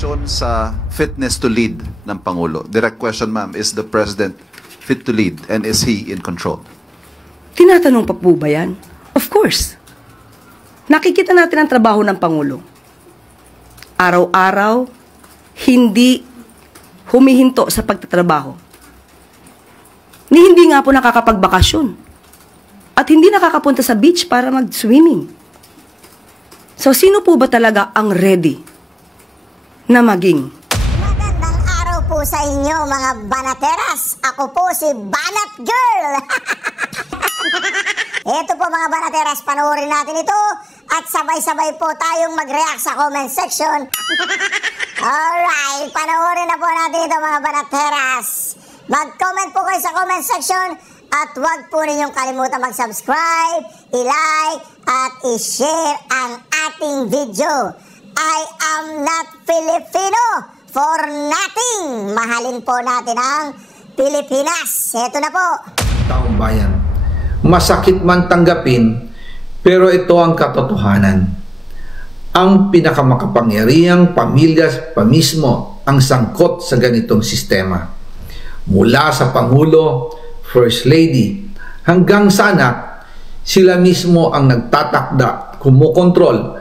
question sa fitness to lead ng Pangulo. Direct question, ma'am, is the President fit to lead and is he in control? Tinatanong pa po ba yan? Of course. Nakikita natin ang trabaho ng Pangulo. Araw-araw, hindi humihinto sa pagtatrabaho. Hindi nga po nakakapagbakasyon. At hindi nakakapunta sa beach para mag-swimming. So, sino po ba talaga ang ready na maging? Magandang araw po sa inyo mga banateras. Ako po si Banat Girl. Ito po mga banateras, panoorin natin ito at sabay-sabay po tayong mag-react sa comment section. Alright, panoorin na po natin ito mga banateras. Mag-comment po kayo sa comment section at huwag po ninyong kalimutan mag-subscribe, i-like at i-share ang ating video. I am not Filipino for nothing. Mahalin po natin ang Pilipinas. Ito na po. Taong bayan, masakit man tanggapin, pero ito ang katotohanan. Ang pinakamakapangyarihang pamilya pa mismo ang sangkot sa ganitong sistema. Mula sa Pangulo, First Lady, hanggang sa anak, sila mismo ang nagtatakda, kumukontrol,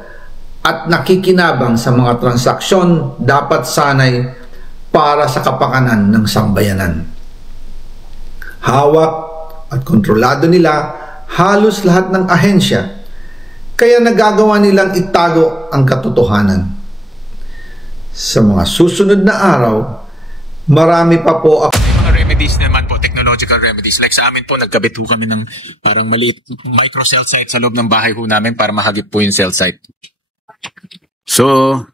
at nakikinabang sa mga transaksyon dapat sanay para sa kapakanan ng sambayanan. Hawak at kontrolado nila halos lahat ng ahensya, kaya nagagawa nilang itago ang katotohanan. Sa mga susunod na araw, marami pa po remedies naman po, technological remedies. Like sa amin po, nagkabit ho kami ng parang maliit micro cell site sa loob ng bahay ho namin para mahagip po yung cell site. So,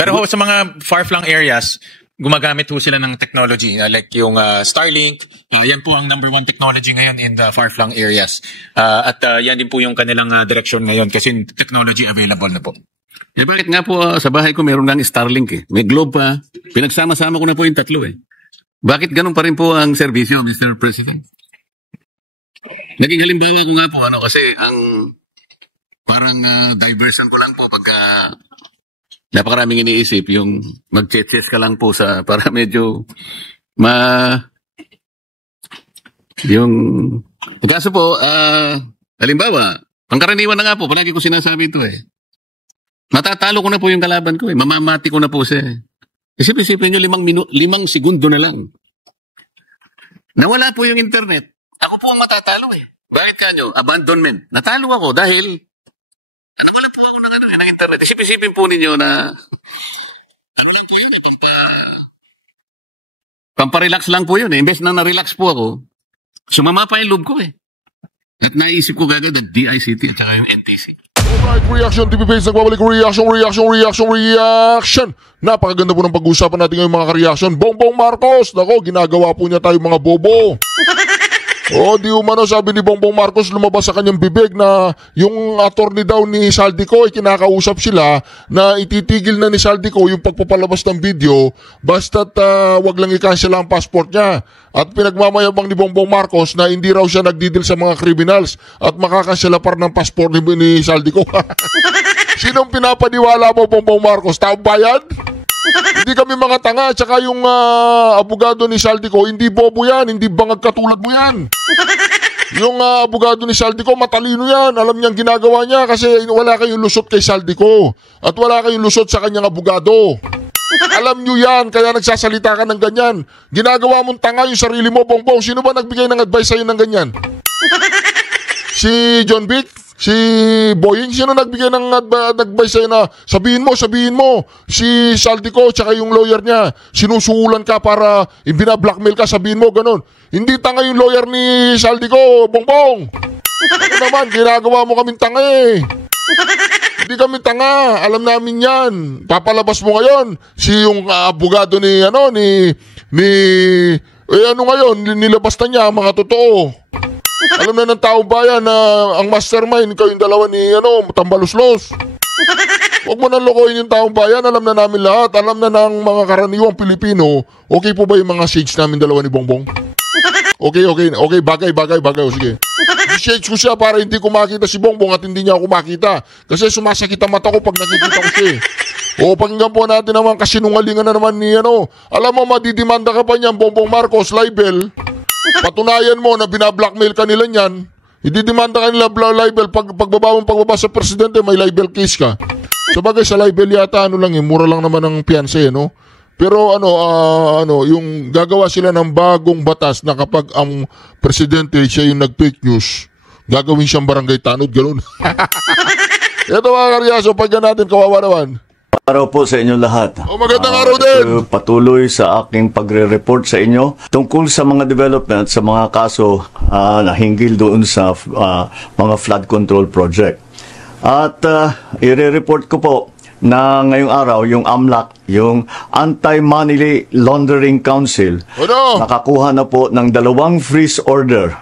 pero ho, sa mga far-flung areas, gumagamit ho sila ng technology like yung Starlink. Yan po ang #1 technology ngayon in the far-flung areas. At yan din po yung kanilang direction ngayon kasi technology available na po. Eh bakit nga po sa bahay ko meron ng Starlink eh. May Globe pa. Pinagsama-sama ko na po yung tatlo eh. Bakit ganun pa rin po ang serbisyo, Mr. President? Naging halimbawa ko nga po kasi ang parang diversion ko lang po pagka napakaraming iniisip yung mag-chess ka lang po sa para medyo yung kaso po halimbawa, pangkaraniwan na nga po, palagi ko sinasabi ito eh. Matatalo ko na po yung kalaban ko eh. Mamamati ko na po siya eh. Isipin nyo 5 segundo na lang. Nawala po yung internet. Ako po ang matatalo eh. Bakit kanyo? Abandonment. Natalo ako dahil nawala po ako ng internet. Isipin po ninyo na ano lang po yun eh. Pamparelax lang po yun eh. Imbes na na-relax po ako, sumama pa yung loob ko eh. At naisip ko gagawin ang DICT at saka yung NTC. Alright, Reaction TV Base, nagbabalik reaction. Napakaganda po ng pag-uusapan natin ngayong mga ka-reaction. Bongbong Marcos, nako, ginagawa po niya tayo mga bobo. Di umano sabi ni Bongbong Marcos, lumabas sa kanyang bibig na yung attorney daw ni Saldico ay kinakausap sila na ititigil na ni Saldico yung pagpapalabas ng video basta't wag lang i-cancel ang passport niya. At pinagmamayabang ni Bongbong Marcos na hindi raw siya nagdidil sa mga criminals at makakansela pa ng passport ni Saldico. Sinong pinapaniwala mo, Bongbong Marcos? Taong bayan? Hindi kami mga tanga, tsaka yung abogado ni Saldico, hindi bobo yan, hindi bangag katulad mo yan. Yung abogado ni Saldico, matalino yan, alam niyang ginagawa niya kasi wala kayong lusot kay Saldico at wala kayong lusot sa kanyang abogado. Alam niyo yan, kaya nagsasalita ka ng ganyan. Ginagawa mong tanga yung sarili mo, Bongbong. Sino ba nagbigay ng advice sa'yo ng ganyan? Si John Vic? Si Boying? Sino nagbigay ng advice sa'yo na sabihin mo, si Saldico tsaka yung lawyer niya, sinusuhulan ka para ibina-blackmail ka, sabihin mo, ganun. Hindi tanga yung lawyer ni Saldico, Bongbong. Ano naman, ginagawa mo kaming tanga eh. Hindi kami tanga, alam namin yan. Papalabas mo ngayon, yung abogado ni, nilabas na niya, mga totoo. Alam na ng taong bayan na ang mastermind, kayong dalawa ni Tambaluslos. Huwag mo nang lokohin yung taong bayan, alam na namin lahat. Alam na ng mga karaniwang Pilipino. Okay po ba yung mga shades namin dalawa ni Bongbong? Okay, bagay, o sige. I-shades ko siya para hindi ko makita si Bongbong at hindi niya ako makita. Kasi sumasakit ang mata ko pag nakikita ko siya. O pakinggan po natin naman kasinungalingan na naman ni ano. Alam mo, madidimanda ka pa niyan, Bongbong Marcos, libel. Patunayan mo na binablockmail ka nila niyan. Ididimanda ka nila libel. Pagbaba sa presidente, may libel case ka. Sabagay sa libel yata, ano lang mura lang naman ang piyansa no? Pero yung gagawa sila ng bagong batas na kapag ang presidente siya yung nag-fake news, gagawin siyang barangay tanod, gano'n. Ito mga karyaso, pagka natin kawawa naman. Araw po sa inyo lahat. Magandang araw din. Patuloy sa aking pagre-report sa inyo tungkol sa mga development sa mga kaso na hinggil doon sa mga flood control project. At i-report ko po na ngayong araw yung AMLAC, yung Anti-Money Laundering Council, nakakuha na po ng 2 freeze order.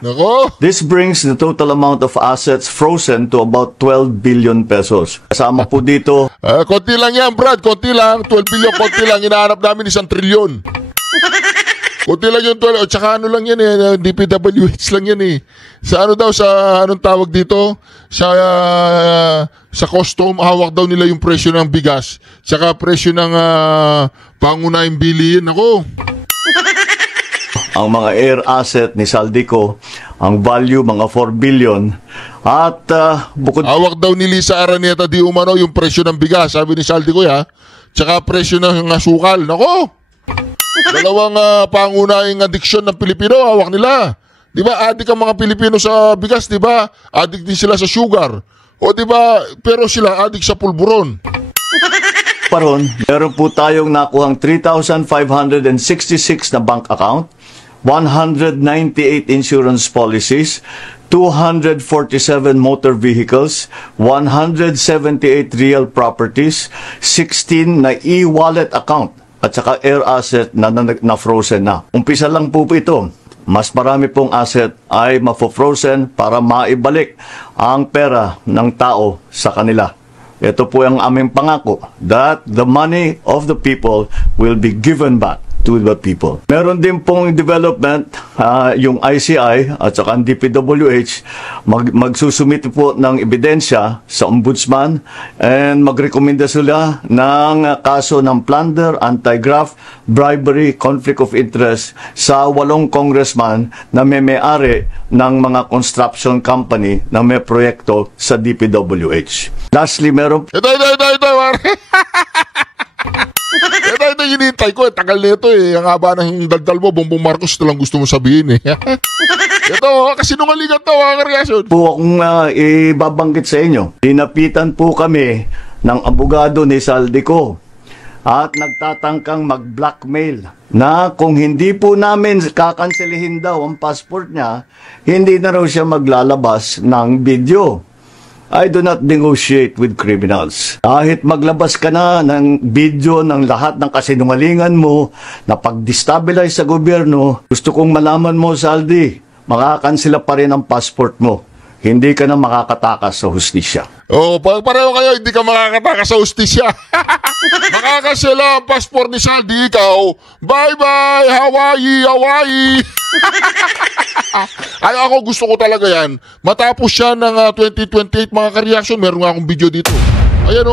This brings the total amount of assets frozen to about 12 billion pesos. Kasama po dito. Konti lang yan, Brad. Konti lang. 12 billion, konti lang. Hinahanap namin 1 trilyon. Konti lang yung 12. Tsaka ano lang yan DPWH lang yan Sa ano daw, sa anong tawag dito? Sa custom, hawak daw nila yung presyo ng bigas. Tsaka presyo ng pangunahing bilihin. Ang mga air asset ni Saldico, ang value mga 4 billion. At bukod... Hawak daw ni Lisa Araneta di umano yung presyo ng bigas, sabi ni Saldico Tsaka presyo ng asukal. Dalawang pangunahing adiksyon ng Pilipino, hawak nila. Di ba, adik ang mga Pilipino sa bigas, di ba? Adik din sila sa sugar. O di ba, pero sila adik sa pulburon. Paron, meron po tayong nakuhang 3,566 na bank account, 198 insurance policies, 247 motor vehicles, 178 real properties, 16 na e-wallet account, at saka air asset na frozen na. Umpisa lang po ito. Mas marami pong asset ay mafo-frozen para maibalik ang pera ng tao sa kanila. Ito po ang aming pangako that the money of the people will be given back to the people. Meron din pong development, yung ICI at saka ang DPWH magsusumite po ng ebidensya sa ombudsman and magrekomenda sila ng kaso ng plunder, anti-graft, bribery, conflict of interest sa 8 congressman na may-ari ng mga construction company na may proyekto sa DPWH. Lastly, meron... Ito, ito hinihintay ko. Tagal nito Ang haba ng daldal mo, Bongbong Marcos, ito lang gusto mo sabihin Ito, kasinungalingan to, mga karyasyon. Po akong ibabanggit sa inyo. Dinapitan po kami ng abogado ni Saldico at nagtatangkang mag-blackmail na kung hindi po namin kakanselihin daw ang passport niya, hindi na raw siya maglalabas ng video. I do not negotiate with criminals. Kahit maglabas ka na ng video ng lahat ng kasinungalingan mo na pag-destabilize sa gobyerno, gusto kong malaman mo, Saldi, makakansela pa rin ang passport mo. Hindi ka na makakatakas sa hustisya. Pareho kayo, hindi ka makakatakas sa hustisya. Makakansela ang passport ni Saldi, ikaw. Bye-bye, Hawaii. Ay, ako gusto ko talaga yan. Matapos siya ng 2028, mga ka-reaction, meron nga akong video dito. Ayan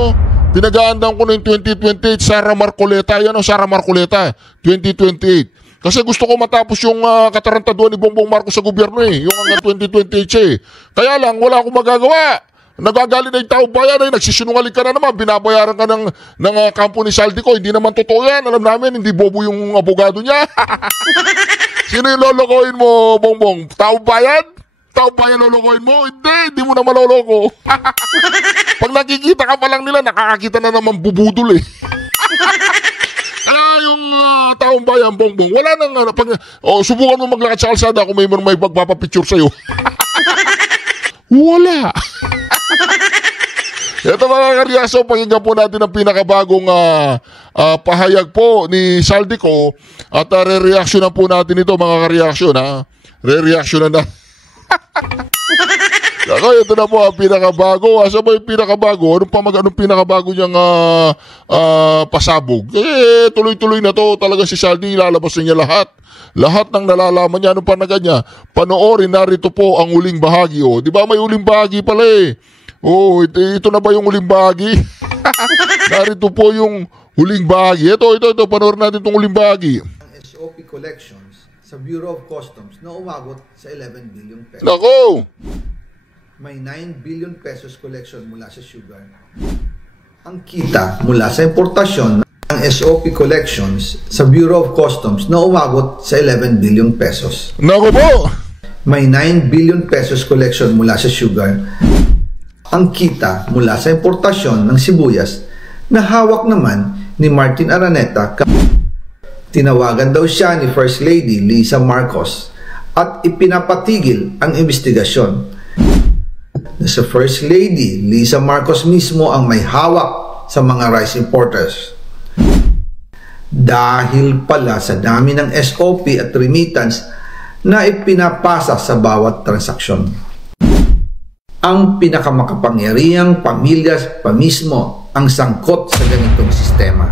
pinag-aandang ko na yung 2028, Sara Marcoleta. Ayan Sara Marcoleta, 2028. Kasi gusto ko matapos yung katarantaduan ni Bongbong Marcos sa gobyerno yung hanggang 2028 Kaya lang, wala akong magagawa. Nagagalit na yung tao bayan nagsisinungaling ka na naman, binabayaran ka ng kampo ni Saldico. Hindi naman totoo yan. Alam namin, hindi bobo yung abogado niya. Sino yung lolokohin mo, Bongbong? Tao bayan? Tao bayan lolokohin mo? Hindi mo na maloloko. Pag nakikita ka pa lang nila, nakakakita na naman bubudol yung taong bayan, Bongbong, wala nang subukan mo maglakad sa kalsada kung may pagpapapicture sa'yo. Wala. Ito mga karyaso, pakinggan po natin ang pinakabagong pahayag po ni Saldico at re-reaction na po natin ito mga kareaksyon re-reaction na. Ako, ito na po ang pinakabago. Asa ba yung pinakabago? Anong pinakabago niyang pasabog? Tuloy-tuloy na to. Talaga si Saldi, ilalabas na niya lahat. Lahat ng nalalaman niya, anong panaga niya. Panoorin, narito po ang uling bahagi. Di ba may uling bahagi pala ito na ba yung uling bahagi? Narito po yung huling bahagi. Ito, panoorin natin itong huling bahagi. SOP collections sa Bureau of Customs na umabot sa 11 billion pesos. Nako! May 9 billion pesos collection mula sa sugar. Ang kita mula sa importasyon ng SOP collections sa Bureau of Customs na umabot sa 11 billion pesos. Nako po! May 9 billion pesos collection mula sa sugar. Ang kita mula sa importasyon ng sibuyas na hawak naman ni Martin Araneta. Tinawagan daw siya ni First Lady Lisa Marcos at ipinapatigil ang investigasyon. Sa First Lady Lisa Marcos mismo ang may hawak sa mga rice importers. Dahil pala sa dami ng SOP at remittance na ipinapasa sa bawat transaksyon. Ang pinakamakapangyarihang pamilya pa mismo ang sangkot sa ganitong sistema.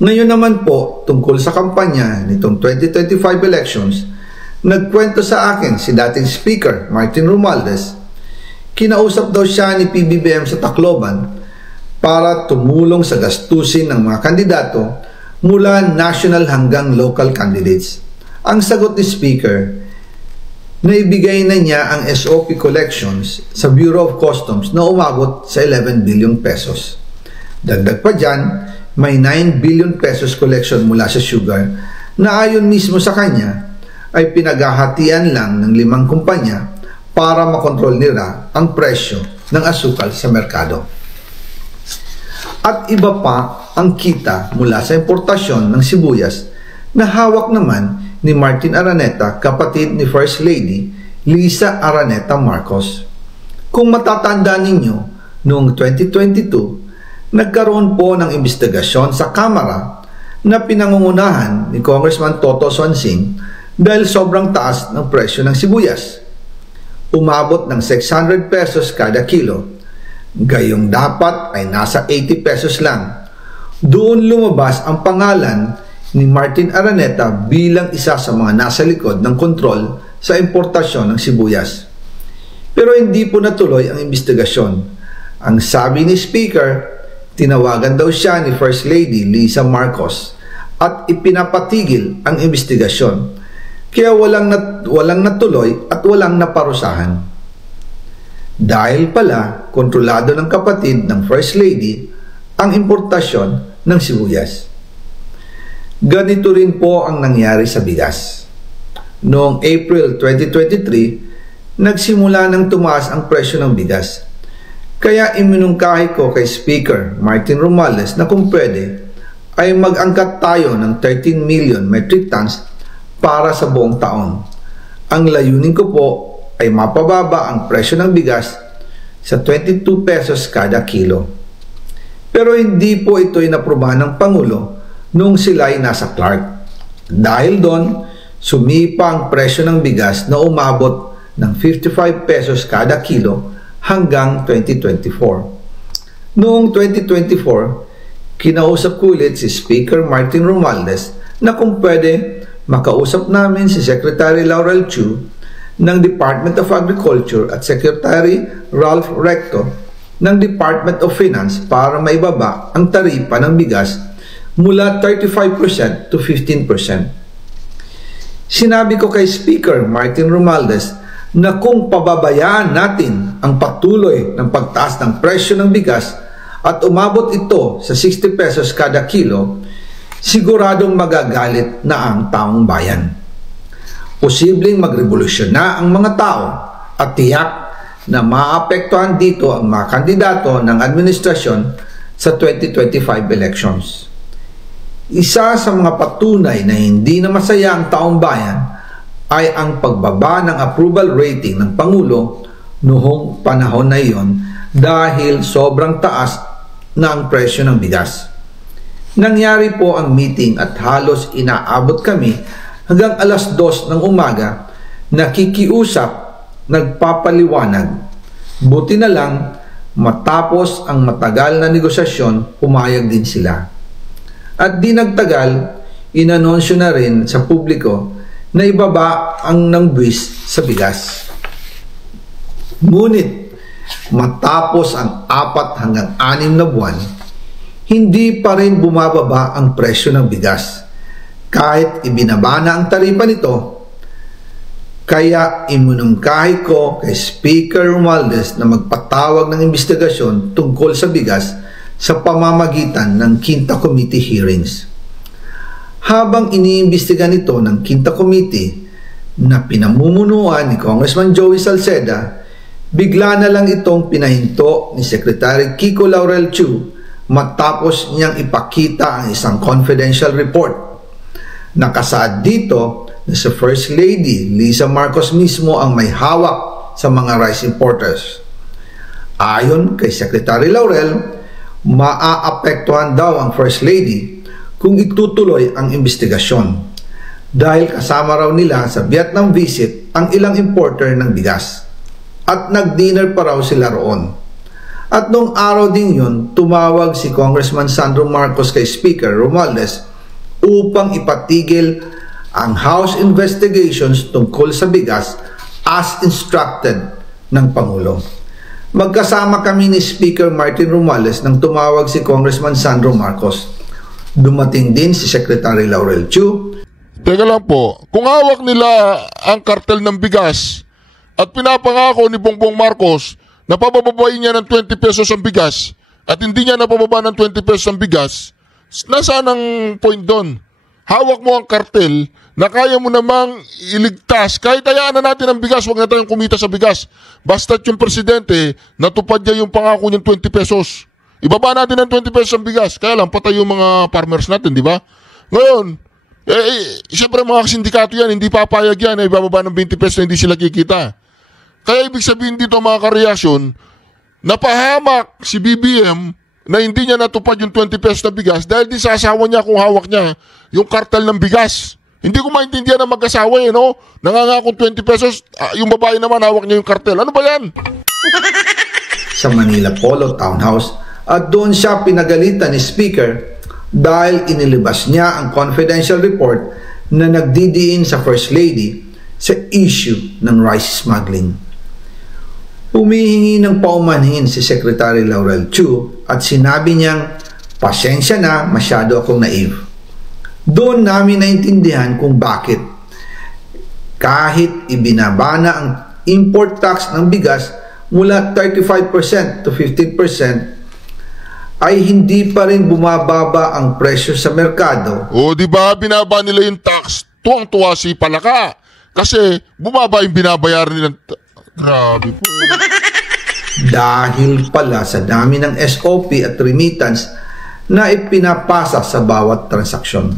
Ngayon naman po, tungkol sa kampanya nitong 2025 elections, nagkwento sa akin si dating Speaker Martin Romualdez. Kinausap daw siya ni PBBM sa Tacloban para tumulong sa gastusin ng mga kandidato mula national hanggang local candidates. Ang sagot ni Speaker, naibigay na niya ang SOP collections sa Bureau of Customs na umabot sa 11 billion pesos. Dagdag pa dyan, may 9 billion pesos collection mula sa sugar na ayon mismo sa kanya ay pinaghahatian lang ng 5 kumpanya para makontrol nila ang presyo ng asukal sa merkado. At iba pa ang kita mula sa importasyon ng sibuyas na hawak naman ni Martin Araneta, kapatid ni First Lady Lisa Araneta Marcos. Kung matatanda ninyo, noong 2022, nagkaroon po ng investigasyon sa Kamara na pinangungunahan ni Congressman Toto Swansing dahil sobrang taas ng presyo ng sibuyas. Umabot ng 600 pesos kada kilo. Gayong dapat ay nasa 80 pesos lang. Doon lumabas ang pangalan ni Martin Araneta bilang isa sa mga nasa likod ng kontrol sa importasyon ng sibuyas. Pero hindi po natuloy ang investigasyon. Ang sabi ni Speaker, tinawagan daw siya ni First Lady Lisa Marcos at ipinapatigil ang investigasyon. Kaya walang natuloy at walang naparusahan. Dahil pala, kontrolado ng kapatid ng First Lady ang importasyon ng sibuyas. Ganito rin po ang nangyari sa bigas. Noong April 2023, nagsimula nang tumaas ang presyo ng bigas. Kaya iminungkahi ko kay Speaker Martin Romualdez na kung pwede ay mag-angkat tayo ng 13 million metric tons para sa buong taon. Ang layunin ko po ay mapababa ang presyo ng bigas sa 22 pesos kada kilo. Pero hindi po ito inaprubahan ng Pangulo noong sila ay nasa Clark. Dahil doon, sumipa ang presyo ng bigas na umabot ng 55 pesos kada kilo hanggang 2024. Noong 2024, kinausap ko ulit si Speaker Martin Romualdez na kung pwede makausap namin si Secretary Laurel Chu ng Department of Agriculture at Secretary Ralph Recto ng Department of Finance para maibaba ang taripa ng bigas mula 35% to 15%. Sinabi ko kay Speaker Martin Romualdez na kung pababayaan natin ang patuloy ng pagtaas ng presyo ng bigas at umabot ito sa 60 pesos kada kilo, siguradong magagalit na ang taong bayan. Posibleng magrevolusyon na ang mga tao at tiyak na maapektuhan dito ang mga kandidato ng administrasyon sa 2025 elections. Isa sa mga patunay na hindi na masaya ang taong bayan ay ang pagbaba ng approval rating ng Pangulo noong panahon na iyon dahil sobrang taas na ang presyo ng bigas. Nangyari po ang meeting at halos inaabot kami hanggang alas 2 ng umaga, nakikiusap, nagpapaliwanag. Buti na lang, matapos ang matagal na negosasyon, pumayag din sila. At di nagtagal, inanunsyo na rin sa publiko na ibaba ang ng buwis sa bigas. Ngunit matapos ang 4 hanggang 6 na buwan, hindi pa rin bumababa ang presyo ng bigas kahit ibinaba na ang taripa nito. Kaya iminungkahi ko kay Speaker Romualdez na magpatawag ng investigasyon tungkol sa bigas sa pamamagitan ng Quinta Committee hearings. Habang iniimbestiga nito ng Quinta Committee na pinamumunuan ni Congressman Joey Salceda, bigla na lang itong pinahinto ni Secretary Kiko Laurel Chu matapos niyang ipakita ang isang confidential report. Nakasaad dito na si First Lady Lisa Marcos mismo ang may hawak sa mga rice importers. Ayon kay Secretary Laurel, maaapektuhan daw ang First Lady kung itutuloy ang investigasyon dahil kasama raw nila sa Vietnam visit ang ilang importer ng bigas at nag-dinner pa raw sila roon. At noong araw din yun, tumawag si Congressman Sandro Marcos kay Speaker Romualdez upang ipatigil ang House investigations tungkol sa bigas as instructed ng Pangulo. Magkasama kami ni Speaker Martin Romualdez nang tumawag si Congressman Sandro Marcos. Dumating din si Secretary Laurel Chu. Teka lang po, kung hawak nila ang kartel ng bigas at pinapangako ni Bongbong Marcos na pabababain niya ng 20 pesos ang bigas at hindi niya napababa ng 20 pesos ang bigas, nasaan ang point doon? Hawak mo ang kartel na kaya mo namang iligtas. Kahit hayaan na natin ang bigas, huwag na tayong kumita sa bigas. Basta't yung presidente, natupad niya yung pangako niyang 20 pesos. Ibaba natin ng 20 pesos ang bigas. Kaya lang, patay yung mga farmers natin, di ba? Ngayon, siyempre mga sindikato yan, hindi papayag yan na ibababa ng 20 pesos na hindi sila kikita. Kaya ibig sabihin dito mga kareaksyon, napahamak si BBM na hindi niya natupad yung 20 pesos na bigas dahil di sa asawa niya kung hawak niya yung kartel ng bigas. Hindi ko maintindihan na mag-asawa no? Nangangakong 20 pesos, yung babae naman hawak niya yung kartel. Ano ba yan? Sa Manila Polo Townhouse at doon siya pinagalitan ni Speaker dahil inilabas niya ang confidential report na nagdidiin sa First Lady sa issue ng rice smuggling. Humihingi ng paumanhin si Secretary Laurel Chu at sinabi niyang, pasensya na, masyado akong naive. Doon namin naintindihan kung bakit. Kahit ibinaba na ang import tax ng bigas mula 35% to 15%, ay hindi pa rin bumababa ang presyo sa merkado. O di ba binaba nila yung tax? Tuwang-tuwa si Palaka. Kasi bumaba yung binabayaran nila. Grabe po. Dahil pala sa dami ng SOP at remittance na ipinapasa sa bawat transaksyon.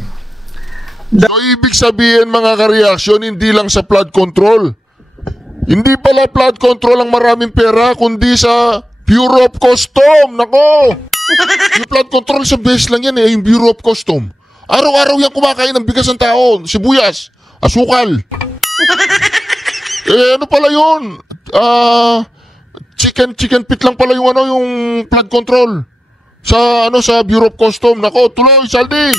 So ibig sabihin mga kareaksyon, hindi lang sa flood control. Hindi pala flood control ang maraming pera, kundi sa Bureau of Custom. Nako! Yung flood control sa base lang yan yung Bureau of Custom. Araw-araw yan kumakain ng bigas ng tao, sibuyas, asukal. Ano pala yun? Chicken feet lang pala yung yung flood control sa sa Bureau of Custom. Nako, tuloy Saldi.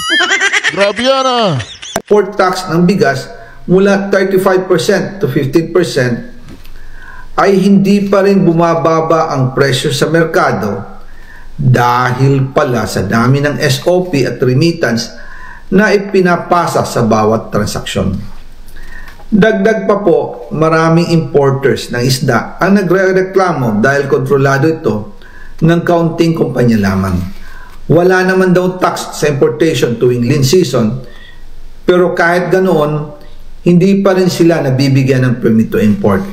Grabe yan Import tax ng bigas mula 35% to 15% ay hindi pa rin bumababa ang presyo sa merkado dahil pala sa dami ng SOP at remittance na ipinapasa sa bawat transaksyon. Dagdag pa po, maraming importers ng isda ang nagre-reklamo dahil kontrolado ito ng kaunting kumpanya lamang. Wala naman daw tax sa importation tuwing lean season, pero kahit ganoon, hindi pa rin sila nabibigyan ng permit to import.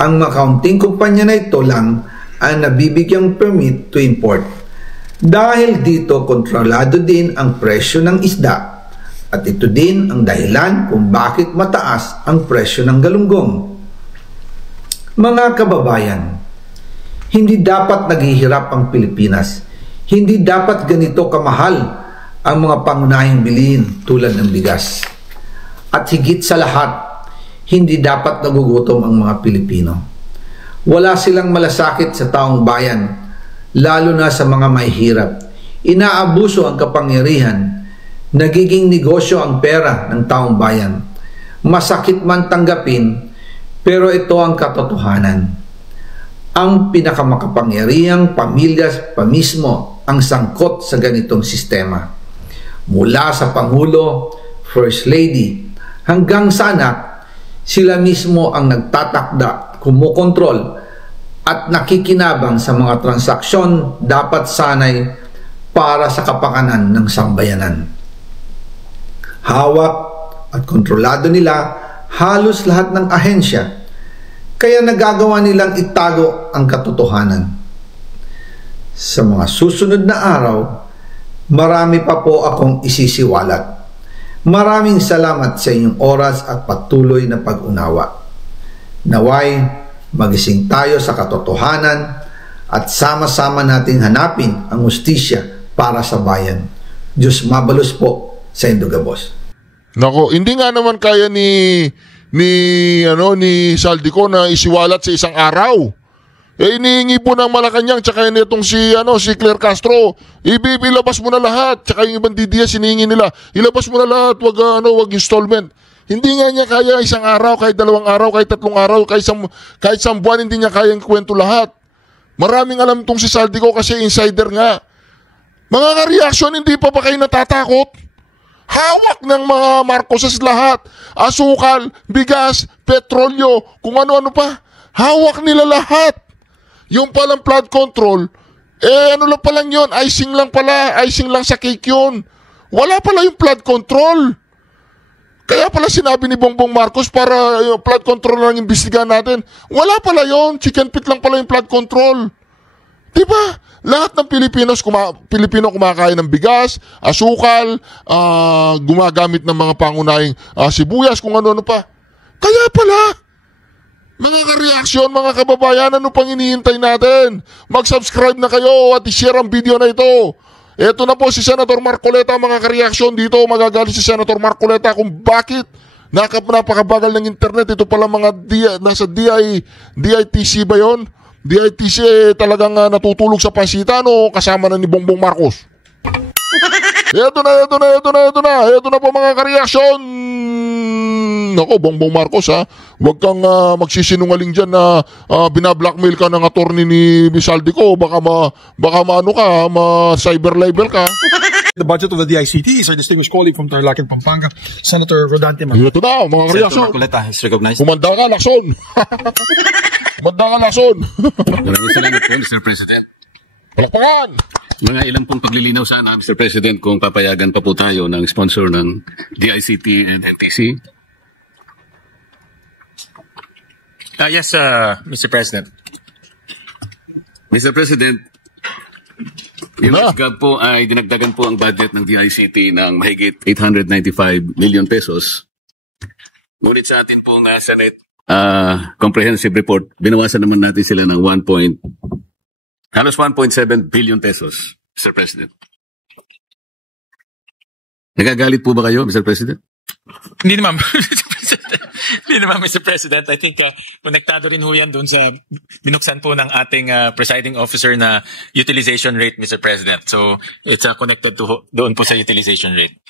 Ang mga kaunting kumpanya na ito lang ang nabibigyang permit to import. Dahil dito, kontrolado din ang presyo ng isda. At ito din ang dahilan kung bakit mataas ang presyo ng galunggong. Mga kababayan, hindi dapat naghihirap ang Pilipinas. Hindi dapat ganito kamahal ang mga pangunahing bilihin tulad ng bigas. At higit sa lahat, hindi dapat nagugutom ang mga Pilipino. Wala silang malasakit sa taong bayan, lalo na sa mga mahihirap. Inaabuso ang kapangyarihan. Nagiging negosyo ang pera ng taong bayan. Masakit man tanggapin, pero ito ang katotohanan. ang pinakamakapangyarihang pamilya pa mismo ang sangkot sa ganitong sistema. Mula sa Pangulo, First Lady, hanggang sa anak, sila mismo ang nagtatakda, kumukontrol, at nakikinabang sa mga transaksyon dapat sanay para sa kapakanan ng sambayanan. Hawak at kontrolado nila halos lahat ng ahensya, kaya nagagawa nilang itago ang katotohanan. Sa mga susunod na araw, marami pa po akong isisiwalat. Maraming salamat sa inyong oras at patuloy na pag-unawa. Naway, magising tayo sa katotohanan at sama-sama nating hanapin ang hustisya para sa bayan. Diyos mabalos po sa Indugabos. Nako, hindi nga naman kaya ni Saldico na isiwalat sa isang araw. Inihingi po ng Malacanang tsaka nitong si Claire Castro, ilabas mo na lahat. Tsaka yung ibang DDS hinihingi nila, ilabas mo na lahat, wag installment. Hindi nga niya kaya isang araw, kahit 2 araw, kahit 3 araw, kahit isang buwan, hindi niya kayang kwento lahat. Maraming alam tong si Saldico kasi insider nga. Mga ka-reaction, hindi pa ba kayo natatakot? Hawak ng mga Marcoses lahat. Asukal, bigas, petrolyo, kung ano-ano pa. Hawak nila lahat. Yung palang flood control, ano lang palang yun, icing lang sa cake yun. Wala pala yung flood control. Kaya pala sinabi ni Bongbong Marcos para yung flood control lang imbestigahan natin. Wala pala yun, chicken feet lang pala yung flood control. Diba? Lahat ng Pilipino kumakain ng bigas, asukal, gumagamit ng mga pangunahing sibuyas, kung ano-ano pa. Kaya pala, mga ka-reaction, mga kababayan, ano pang hinihintay natin? Mag-subscribe na kayo at i-share ang video na ito. Ito na po si Senator Marcoleta, mga ka-reaction dito. Magagalit si Senator Marcoleta kung bakit napakabagal ng internet. Ito pala mga nasa DITC ba yun? DITC talagang natutulog sa pansitan o kasama na ni Bongbong Marcos? Ito na po mga ka-reaction. Nako, Bongbong Marcos ha, huwag kang magsisinungaling dyan na binablockmail ka ng attorney ni Saldico. Baka maano ka, ma-cyber libel ka. The budget of the DICT is our distinguished colleague from Tarlac and Pampanga, Senator Rodante Ito na, mga ka-reaction. Senator Marcoleta is recognized. Kumanda ka, Lacson. Kumanda ka, Lacson. Maraming salamat po, Mr. President. Palakpakan! Mga ilang pong paglilinaw sana, Mr. President, kung papayagan pa po tayo ng sponsor ng DICT and NTC. Yes, Mr. President. Mr. President, yung SGAB po ay dinagdagan po ang budget ng DICT ng mahigit 895 million pesos. Ngunit sa atin pong Senate comprehensive report, binawasan naman natin sila ng halos 1.7 billion pesos, Mr. President. Nagagalit po ba kayo, Mr. President? Hindi naman, Mr. President. Hindi naman, Mr. President. I think konektado rin ho yan doon sa binuksan po ng ating presiding officer na utilization rate, Mr. President. So, it's connected to doon po sa utilization rate.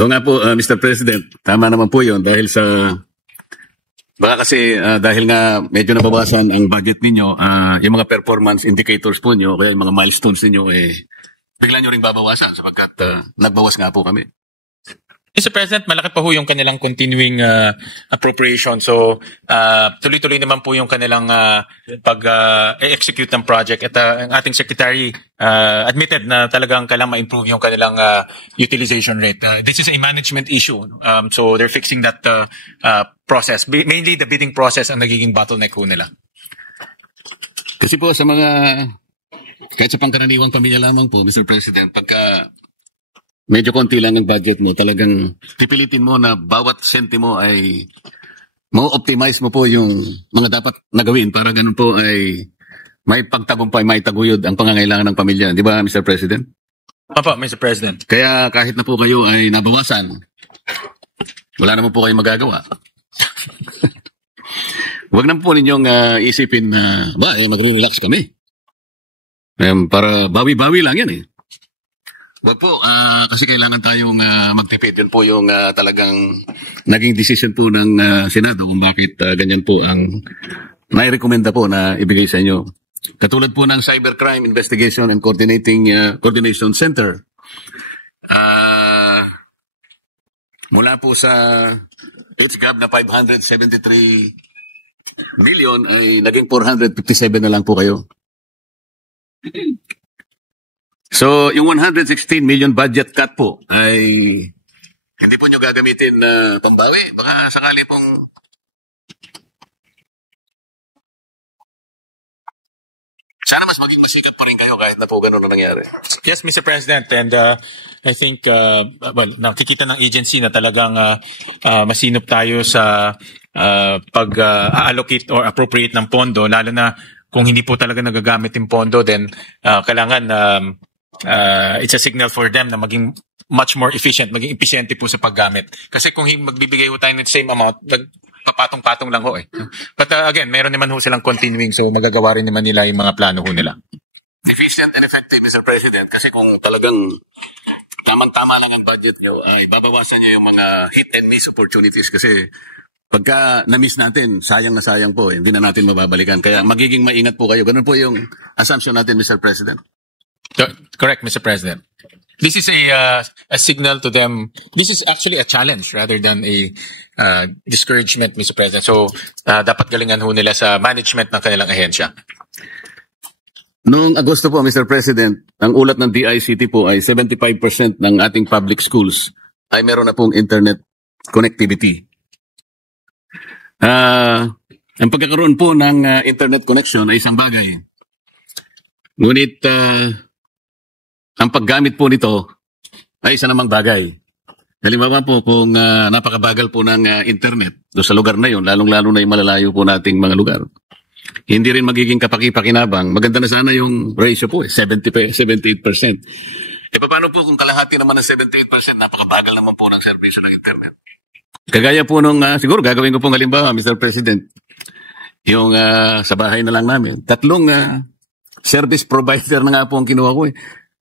Oo nga po, Mr. President. Tama naman po yun dahil sa... Baka kasi dahil nga medyo nabawasan ang budget ninyo, yung mga performance indicators po nyo, kaya yung mga milestones ninyo, bigla nyo ring babawasan sapagkat nagbawas nga po kami. Mr. President, malaki pa ho yung kanilang continuing appropriation. So, tuloy-tuloy naman po yung kanilang pag-execute ng project. At ang ating secretary admitted na talagang kailangan ma-improve yung kanilang utilization rate. This is a management issue. So, they're fixing that process. Mainly the bidding process ang nagiging bottleneck ho nila. Kasi po sa kahit sa pangkaraniwang pamilya lamang po, Mr. President, pagka medyo konti lang ang budget mo, talagang pipilitin mo na bawat sentimo ay ma-optimize mo po yung mga dapat nagawin para ganun po ay may pagtagumpay, may taguyod ang pangangailangan ng pamilya. Di ba, Mr. President? Opo, Mr. President. Kaya kahit na po kayo ay nabawasan, wala naman po kayong magagawa. Huwag naman po ninyong isipin na, magre-relax kami. Para bawi-bawi lang yan Wag po, kasi kailangan tayong magtipid. Yun po yung talagang naging decision po ng Senado kung bakit ganyan po ang nairekomenda po na ibigay sa inyo. Katulad po ng Cybercrime Investigation and Coordination Center. Mula po sa HGAB na 573 million ay naging 457 na lang po kayo. So, yung 116 million budget cut po ay hindi po nyo gagamitin na pambawi. Baka sakali pong sana mas maging masikap po rin kayo kahit na po ganun na nangyari. Yes, Mr. President, and I think, nakikita ng agency na talagang masinop tayo sa pag-allocate or appropriate ng pondo, lalo na kung hindi po talaga nagagamit yung pondo, then kailangan it's a signal for them na maging much more efficient, maging episyente po sa paggamit. Kasi kung magbibigay ho tayo ng same amount, papatong-patong lang ho eh. But again, meron naman ho silang continuing, so magagawa rin naman nila yung mga plano ho nila. Efficient and effective, Mr. President, kasi kung talagang tamang-tama lang ang budget nyo, ay babawasan nyo yung mga hit and miss opportunities kasi pagka na-miss natin, sayang na sayang po, hindi na natin mababalikan. Kaya magiging maingat po kayo. Ganun po yung assumption natin, Mr. President. Correct, Mr. President. This is a signal to them. This is actually a challenge rather than a discouragement, Mr. President. So, dapat galingan ho nila sa management ng kanilang ahensya. Noong Agosto po, Mr. President, ang ulat ng DICT po ay 75% ng ating public schools ay meron na pong internet connectivity. Ang pagkakaroon po ng internet connection ay isang bagay. Ngunit ang paggamit po nito ay isa namang bagay. Halimbawa po kung napakabagal po ng internet doon sa lugar na yun, lalong-lalo na yung malalayo po nating mga lugar. Hindi rin magiging kapaki-pakinabang. Maganda na sana yung ratio po, 78%. Paano po kung kalahati naman ng 78%, napakabagal naman po ng serbisyo ng internet. Kagaya po nung, siguro gagawin ko pong halimbawa, Mr. President, yung sa bahay na lang namin, 3 service provider na nga po ang kinuha ko eh.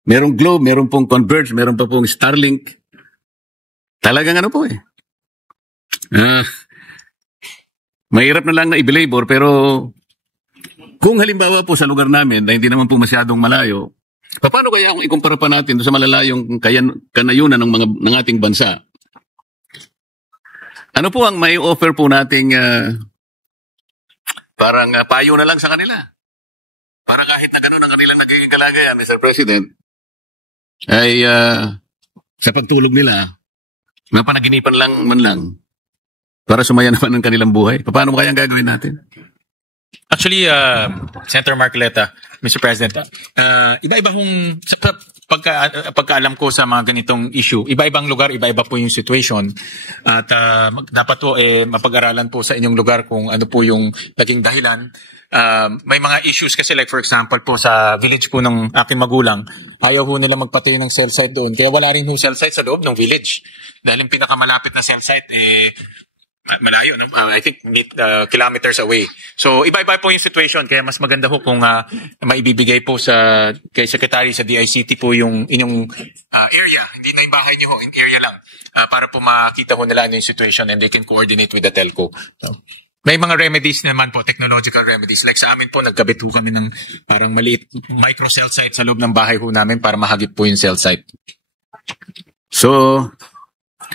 Merong Globe, merong pong Converge, meron pa pong Starlink. Talagang ano po eh. Mahirap na lang na i-belabor, pero kung halimbawa po sa lugar namin na hindi naman po masyadong malayo, paano kaya kung ikumpara pa natin sa malalayong kanayunan ng ating bansa? Ano po ang may offer po nating parang payo na lang sa kanila? Para kahit na gano'n ang kanilang nagiging kalagayan, Mr. President, ay sa pagtulog nila, napanaginipan lang man lang para sumaya naman ang kanilang buhay. Paano kaya ang gagawin natin? Actually, Senator Marcoleta, Mr. President, iba-iba kung pagkaalam ko sa mga ganitong issue, iba-ibang lugar, iba-iba po yung situation. At dapat po mapag-aralan po sa inyong lugar kung ano po yung naging dahilan. May mga issues kasi like for example po sa village po ng aking magulang, ayaw ho nila magpatayo ng cell site doon. Kaya wala rin ho cell site sa loob ng village. Dahil yung pinakamalapit na cell site, malayo, no? I think kilometers away. So, iba-iba po yung situation. Kaya mas maganda ho kung maibibigay po kay Secretary sa DICT po yung inyong area. Hindi na yung bahay niyo ho, in area lang. Para po makita ho nila ano yung situation and they can coordinate with the telco. So, may mga remedies naman po, technological remedies. Like sa amin po, nagkabit ho kami ng parang maliit micro cell site sa loob ng bahay ho namin para mahagip po yung cell site. So,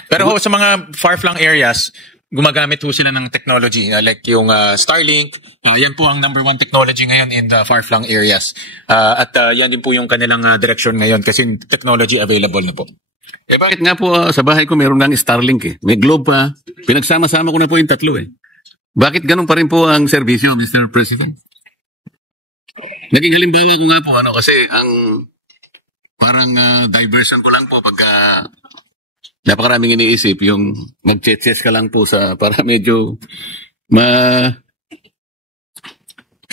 pero ho, sa mga far-flung areas, gumagamit ho sila ng technology like yung Starlink. Yan po ang number 1 technology ngayon in the far-flung areas. At yan din po yung kanilang direction ngayon kasi technology available na po. Bakit nga po sa bahay ko meron lang Starlink eh. May Globe pa. Pinagsama-sama ko na po yung 3 eh. Bakit ganun pa rin po ang serbisyo, Mr. President? Naging halimbawa ko nga po kasi ang parang diversion ko lang po pagka napakaraming iniisip, yung mag-chess ka lang po para medyo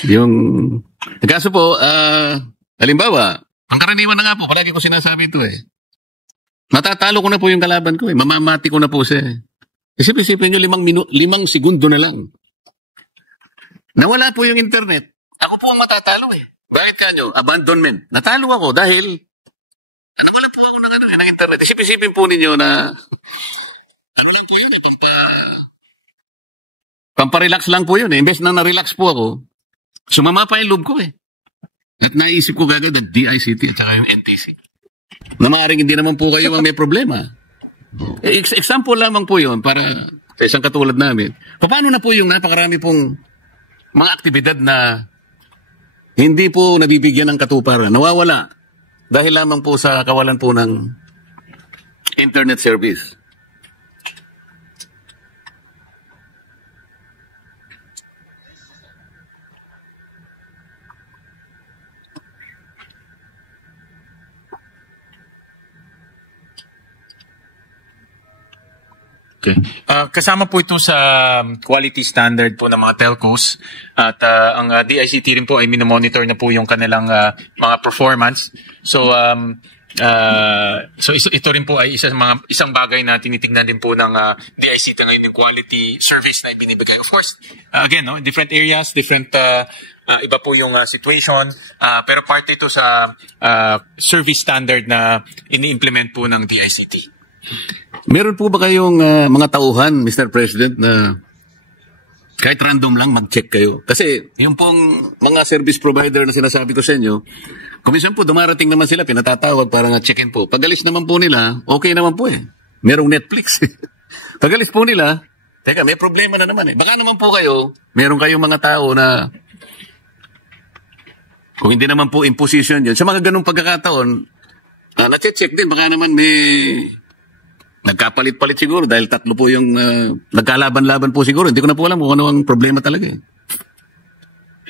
yung kaso po, halimbawa, ang karaniwan na nga po, palagi ko sinasabi ito eh. Matatalo ko na po yung kalaban ko eh. Mamamati ko na po siya eh. Isipin nyo 5 segundo na lang. Nawala po yung internet. Ako po ang matatalo eh. Bakit kanyo? Abandonment. Natalo ako dahil nawala po ako ng internet. Isipin po ninyo na ano lang po yun eh, Pamparelax lang po yun eh. Imbes na na-relax po ako, sumama pa yung loob ko eh. At naisip ko gagawin ang DICT at saka yung NTC. Na maaaring hindi naman po kayo ang may problema. Example lamang po yun para sa isang katulad namin. Paano na po yung napakarami pong mga aktibidad na hindi po nabibigyan ng katuparan, nawawala dahil lamang po sa kawalan po ng internet service. Okay. Kasama po ito sa quality standard po ng mga telcos at ang DICT rin po ay minomonitor na po yung kanilang mga performance. So ito rin po ay isang bagay na tinitingnan din po ng DICT ngayon yung quality service na ibinibigay. Of course, again, no, in different areas, different iba po yung situation, pero parte ito sa service standard na ini-implement po ng DICT. Meron po ba kayong mga tauhan, Mr. President, na kahit random lang mag-check kayo? Kasi yung pong mga service provider na sinasabi ko sa inyo, kuminsan po dumarating naman sila, pinatatawag para nga-check-in po. Pag-alis naman po nila, okay naman po eh. Merong Netflix. Pag-alis po nila, teka, may problema na naman eh. Baka naman po kayo, meron kayong mga tao na kung hindi naman po imposition yun, sa mga ganung pagkakataon, na-check din, baka naman may nagkapalit-palit siguro dahil tatlo po yung nagkalaban-laban po siguro. Hindi ko na po alam kung ano ang problema talaga eh.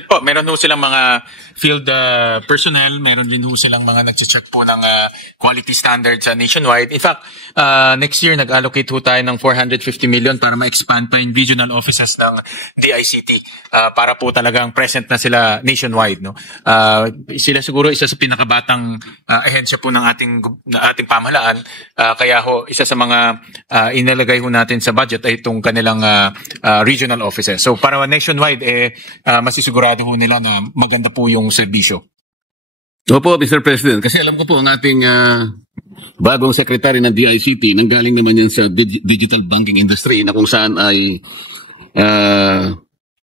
Oh, meron ho silang mga field personnel, meron din ho silang mga nag-check po ng quality standards nationwide. In fact, next year nag-allocate ho tayo ng 450 million para ma-expand pa yung regional offices ng DICT para po talagang present na sila nationwide, no. Sila siguro isa sa pinakabatang ahensya po ng ating pamahalaan, kaya ho isa sa mga inilagay ho natin sa budget ay itong kanilang regional offices. So para nationwide masisigurado ho nila na maganda po yung serbisyo. Opo, Mr. President. Kasi alam ko po ang ating bagong secretary ng DICT, nanggaling naman yan sa digital banking industry na kung saan ay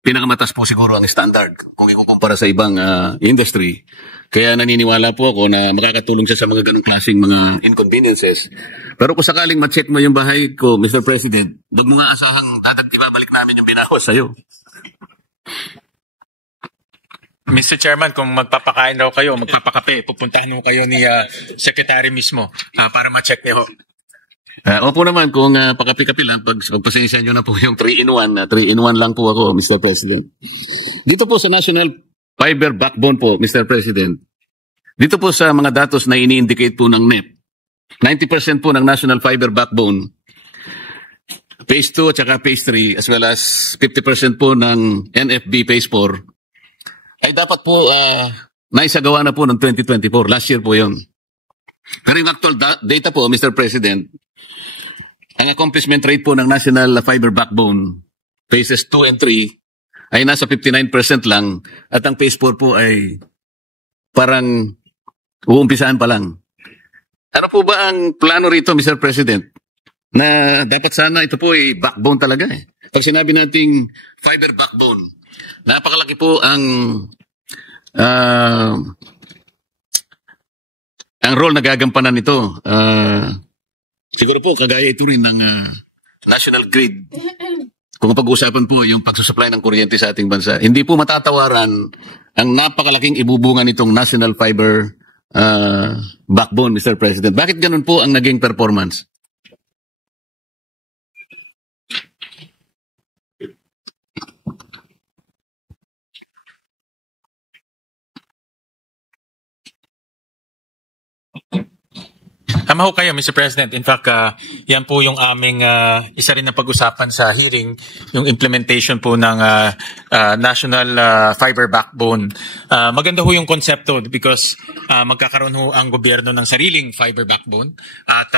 pinakamatas po siguro ang standard kung ikukumpara sa ibang industry. Kaya naniniwala po ako na makakatulong siya sa mga ganong klaseng mga inconveniences. Pero kung sakaling ma-check mo yung bahay ko, Mr. President, huwag mo nga asahang ibabalik namin yung binawas sa'yo. Mr. Chairman, kung magpapakain raw kayo, magpapakape, pupuntahan mo kayo ni Secretary mismo para ma-check niyo. Opo naman, kung pakapi-kapi lang, pagpasensya nyo na po yung 3-in-1. 3-in-1 lang po ako, Mr. President. Dito po sa National Fiber Backbone po, Mr. President. Dito po sa mga datos na ini-indicate po ng NEP, 90% po ng National Fiber Backbone, Phase 2 at saka Phase 3, as well as 50% po ng NFB Phase 4, ay dapat po naisagawa na po ng 2024. Last year po yun. Pero yung actual data po, Mr. President, ang accomplishment rate po ng National Fiber Backbone, Phases 2 and 3, ay nasa 59% lang, at ang Phase 4 po ay parang uumpisaan pa lang. Ano po ba ang plano rito, Mr. President? Na dapat sana ito po ay backbone talaga eh. Pag sinabi nating fiber backbone, napakalaki po ang role na gagampanan nito. Siguro po, kagaya ito rin ng National Grid. Kung pag-uusapan po yung pagsusupply ng kuryente sa ating bansa, hindi po matatawaran ang napakalaking ibubungan nitong National Fiber Backbone, Mr. President. Bakit ganun po ang naging performance? Tama ho kayo, Mr. President. In fact, yan po yung aming isa rin na pag-usapan sa hearing, yung implementation po ng National Fiber Backbone. Maganda ho yung konsepto because magkakaroon ho ang gobyerno ng sariling fiber backbone. At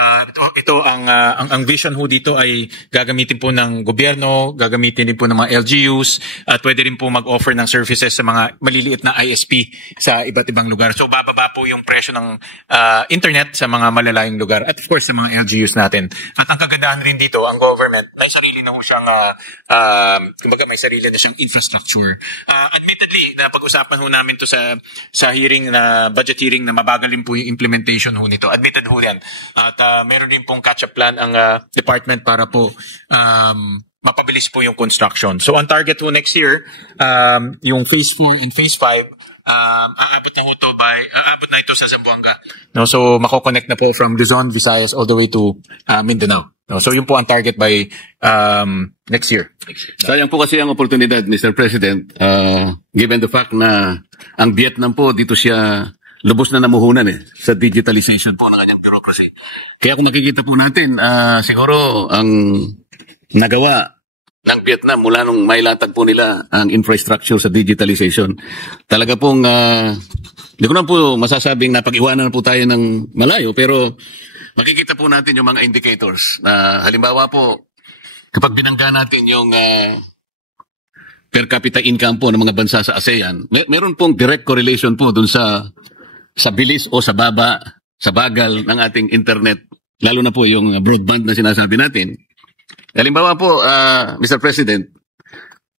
ito ang vision ho dito ay gagamitin po ng gobyerno, gagamitin din po ng mga LGUs, at pwede rin po mag-offer ng services sa mga maliliit na ISP sa iba't ibang lugar. So bababa po yung presyo ng internet sa mga malalayong tayong lugar. At of course, sa mga LGUs natin. At ang kagandahan rin dito, ang government, may sarili na ho siyang, kumbaga may sarili na siyang infrastructure. Admittedly, napag-usapan ho namin to sa hearing, na budget hearing, na mabagal rin po yung implementation ho nito. Admitted ho yan. At meron din pong catch-up plan ang department para po mapabilis po yung construction. So ang target ho next year, yung phase 4 and phase 5, aabot na ito sa Zamboanga. No, so mako-connect na po from Luzon, Visayas all the way to Mindanao. No, so yun po ang target by next year. Sayang po kasi ang oportunidad, Mr. President, given the fact na ang Vietnam po dito siya lubos na namuhunan sa digitalization po ng kanyang bureaucracy. Kaya kung makikita po natin, siguro ang nagawa ng Vietnam mula nung mailatag po nila ang infrastructure sa digitalization. Talaga pong, hindi ko na po masasabing napag-iwanan po tayo ng malayo, pero makikita po natin yung mga indicators. Halimbawa po, kapag binangga natin yung per capita income po ng mga bansa sa ASEAN, meron pong direct correlation po dun sa bilis o sa bagal ng ating internet, lalo na po yung broadband na sinasabi natin. Halimbawa po, Mr. President,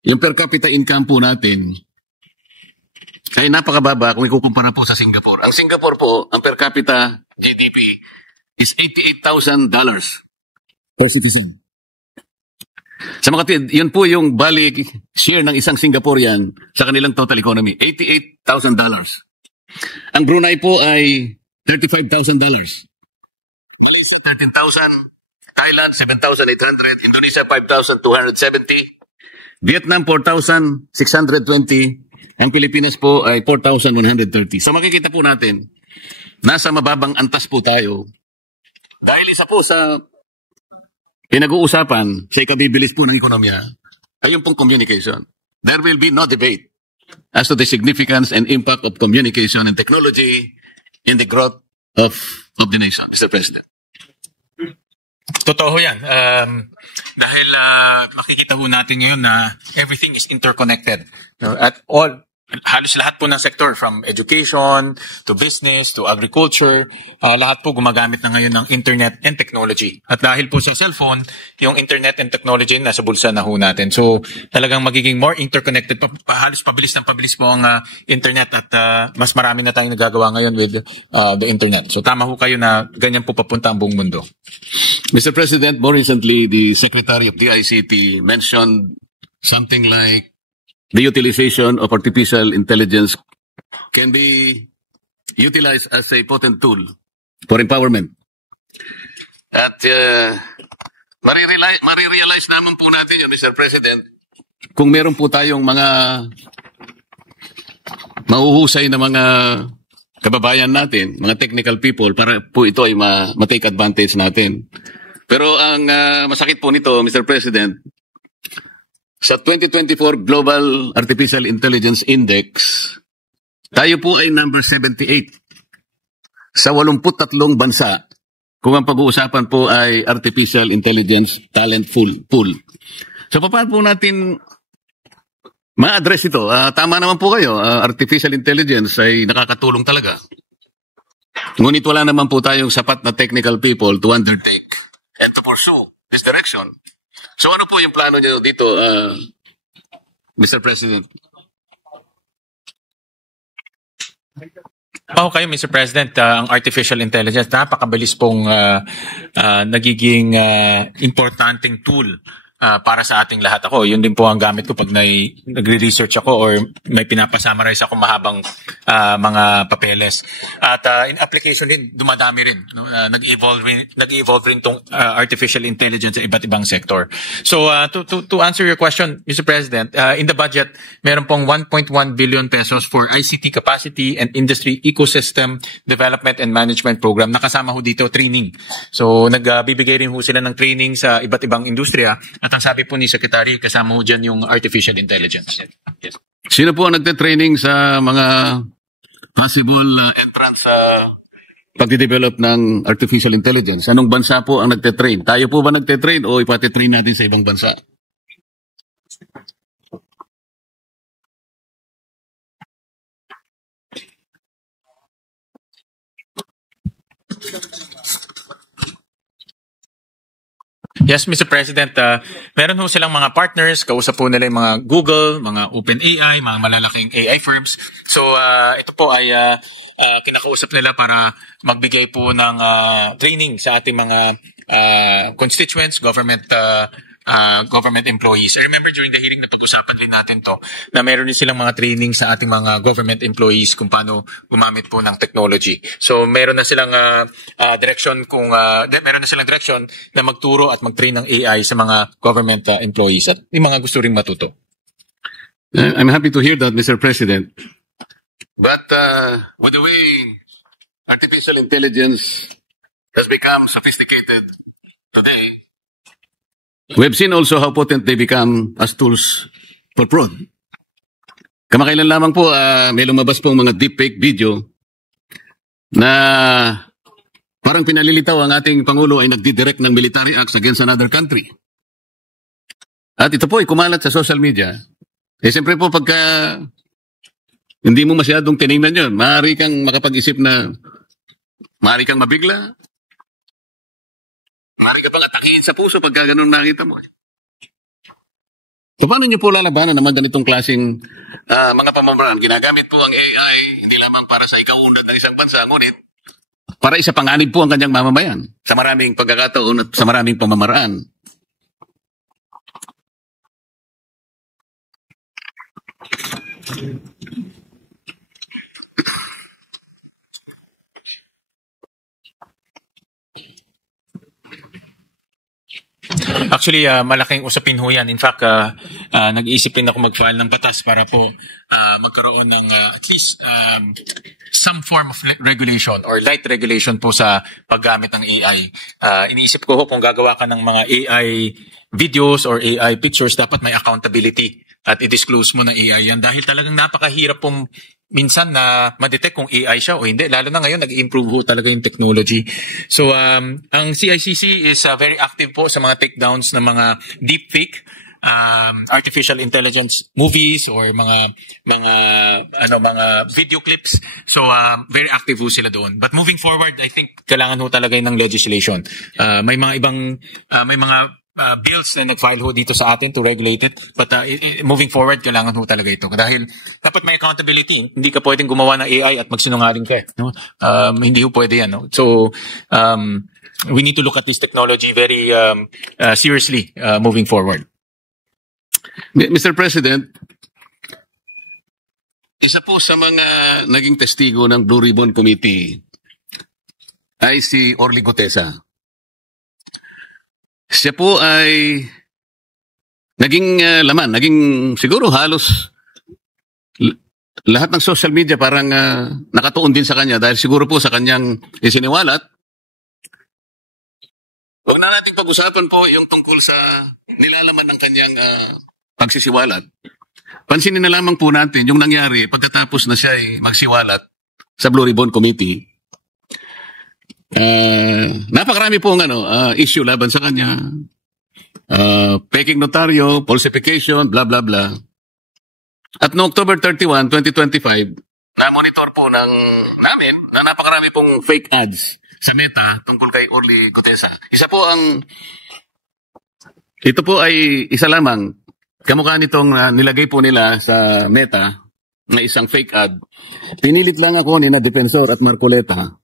yung per capita income po natin ay napakababa kung ikukumpara po sa Singapore. Ang Singapore po, ang per capita GDP is $88,000 per citizen. Sa mga kapatid, yun po yung balik share ng isang Singaporean sa kanilang total economy, $88,000. Ang Brunei po ay $35,000. 13,000. Thailand, 7,800. Indonesia, 5,270. Vietnam, 4,620. Ang Pilipinas po ay 4,130. So makikita po natin, nasa mababang antas po tayo. Dahil isa po sa pinag-uusapan sa ikabibilis po ng ekonomiya, ay yung pong communication. There will be no debate as to the significance and impact of communication and technology in the growth of the nation, Mr. President. Totoo yan. Dahil makikita po natin ngayon na everything is interconnected. No? At halos lahat po ng sector, from education to business to agriculture, lahat po gumagamit na ngayon ng internet and technology. At dahil po sa cellphone, yung internet and technology nasa bulsa na ho natin. So talagang magiging more interconnected, halos pabilis po ang internet, at mas marami na tayong nagagawa ngayon with the internet. So tama ho kayo na ganyan po papunta ang buong mundo. Mr. President, more recently, the Secretary of DICT mentioned something like the utilization of artificial intelligence can be utilized as a potent tool for empowerment. At marirealize naman po natin yun, Mr. President, kung meron po tayong mga mahuhusay na mga kababayan natin, mga technical people, para po ito ay ma-take advantage natin. Pero ang masakit po nito, Mr. President, sa 2024 Global Artificial Intelligence Index, tayo po ay number 78 sa 83 bansa kung ang pag-uusapan po ay Artificial Intelligence Talent Pool. So paano po natin ma-address ito? Tama naman po kayo, Artificial Intelligence ay nakakatulong talaga. Ngunit wala naman po tayong sapat na technical people to undertake and to pursue this direction. So ano po yung plano niyo dito, Mr. President? Okay, Mr. President, ang artificial intelligence, napakabilis pong nagiging importanteng tool para sa ating lahat. Ako, yun din po ang gamit ko pag nagre-research ako or may pinapasummarize ako mahabang mga papeles. At in application din, dumadami rin. No? Nag-evolve rin tong artificial intelligence sa iba't ibang sector. So to answer your question, Mr. President, in the budget, meron pong 1.1 billion pesos for ICT capacity and industry ecosystem development and management program. Nakasama ho dito training. So nagbibigay rin ho sila ng training sa iba't ibang industriya. At ang sabi po ni Secretary, kasama ho dyan yung artificial intelligence. Yes. Sino po ang nagte-training sa mga possible entrance sa pagde-develop ng artificial intelligence? Anong bansa po ang nagte-train? Tayo po ba nagte-train o ipate-train natin sa ibang bansa? Yes, Mr. President, meron ho silang mga partners, kausap po nila yung mga Google, mga OpenAI, mga malalaking AI firms. So, ito po ay kinakausap nila para magbigay po ng training sa ating mga constituents, government employees. I remember during the hearing na pag-usapan din natin to, na meron din silang mga training sa ating mga government employees kung paano gumamit po ng technology. So meron na silang direction na magturo at mag-train ng AI sa mga government employees at yung mga gusto ring matuto. I'm happy to hear that, Mr. President. But with the way artificial intelligence has become sophisticated today, we've seen also how potent they become as tools for fraud. Kamakailan lamang po, may lumabas pong mga deepfake video na parang pinalilitaw ang ating Pangulo ay nagdidirect ng military acts against another country. At ito po ay kumalat sa social media. Siyempre po pagka hindi mo masyadong tinignan yun, maaari kang makapag-isip na maaari kang mabigla, maaari ka pang atakihin sa puso pagka ganun nakita mo. So, paano nyo po lalabanan naman ganitong klaseng mga pamamaraan? Ginagamit po ang AI hindi lamang para sa ikaunlad ng isang bansa, ngunit para isa panganib po ang kanyang mamamayan sa maraming pagkakataon at sa maraming pamamaraan. Actually, malaking usapin ho yan. In fact, nag-iisip rin ako mag-file ng batas para po magkaroon ng at least some form of regulation or light regulation po sa paggamit ng AI. Iniisip ko ho kung gagawa ka ng mga AI videos or AI pictures, dapat may accountability at i-disclose mo na AI yan dahil talagang napakahirap pong minsan na ma-detect kung AI siya o hindi. Lalo na ngayon, nag-improve ho talaga yung technology. So, ang CICC is very active po sa mga takedowns ng mga deepfake, artificial intelligence movies or mga video clips. So, very active ho sila doon. But moving forward, I think kailangan ho talaga ng legislation. May mga ibang, may mga bills na nag-file ho dito sa atin to regulate it. But moving forward, kailangan ho talaga ito. Dahil dapat may accountability. Hindi ka pwedeng gumawa ng AI at magsinungaling ka. No? Hindi ho pwede yan. No? So, we need to look at this technology very seriously moving forward. Mr. President, isa po sa mga naging testigo ng Blue Ribbon Committee ay si Orly Gutesa. Siya po ay naging laman, naging siguro halos lahat ng social media parang nakatuon din sa kanya dahil siguro po sa kanyang isiniwalat. Huwag na natin pag-usapan po yung tungkol sa nilalaman ng kanyang pagsisiwalat. Pansinin na lamang po natin yung nangyari pagkatapos na siya ay magsiwalat sa Blue Ribbon Committee. Napakarami po ang issue laban sa kanya. Peking notaryo, falsification, blah blah blah. At noong October 31, 2025, na-monitor po namin na napakarami pong fake ads sa Meta tungkol kay Orly Gutesa. Ito po ay isa lamang kamukha nitong nilagay po nila sa Meta na isang fake ad. Pinilit lang ako ni na Defensor at Marcoleta